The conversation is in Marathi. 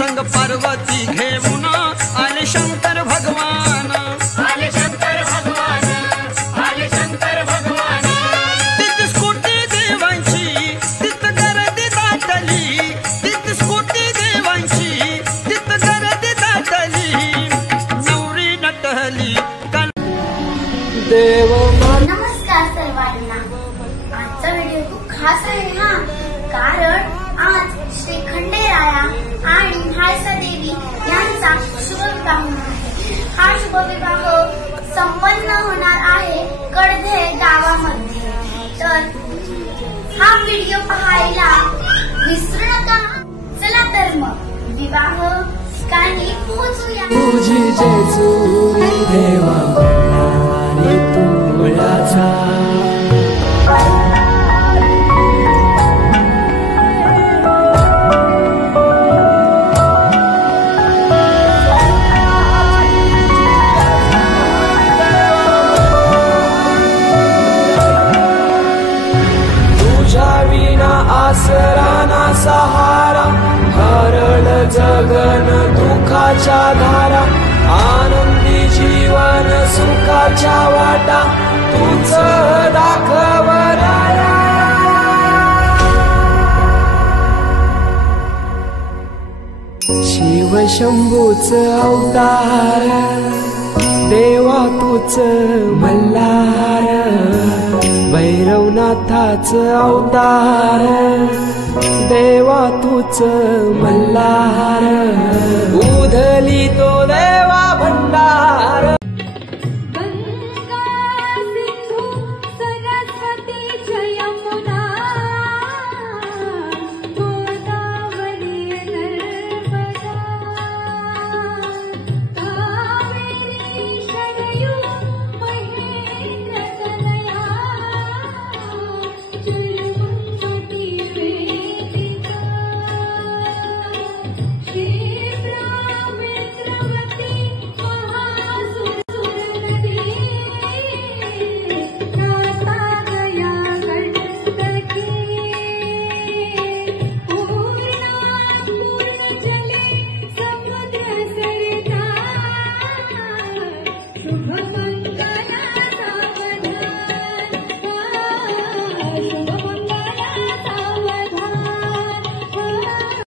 संग पार्वती घेऊन आले शंकर भगवान, आले शंकर भगवान, आले शंकर भगवान। तीच कोटी देवांची तित गर्दी दाटली, तीच कोटी देवांची तित गर्दी दाटली, नवरी नटली देव। नमस्कार सर्वांना, आजचा व्हिडिओ खूप खास आहे हा, कारण आज श्री खंडेराया आणि म्हाळसा देवी यांचा शुभविवाह आहे। हा शुभविवाह संपन्न होणार आहे कडधे गावामध्ये, तर हा व्हिडिओ पाहायला विसरू नका। चला तर मग विवाह ठिकाणी पोहोचूया। तुझी जेजुरी देवा रे तुळाचा, तुझ्या विना आसरा ना सहारा, हरळ जगन दुःखाच्या धारा, आनंदी जीवन सुखाच्या वाटा, तुझ दाखव राया। शिव शंभूच अवतार, देवा तुच मल्हार, भैरवनाथाच अवतार, देवा तुच मल्हार।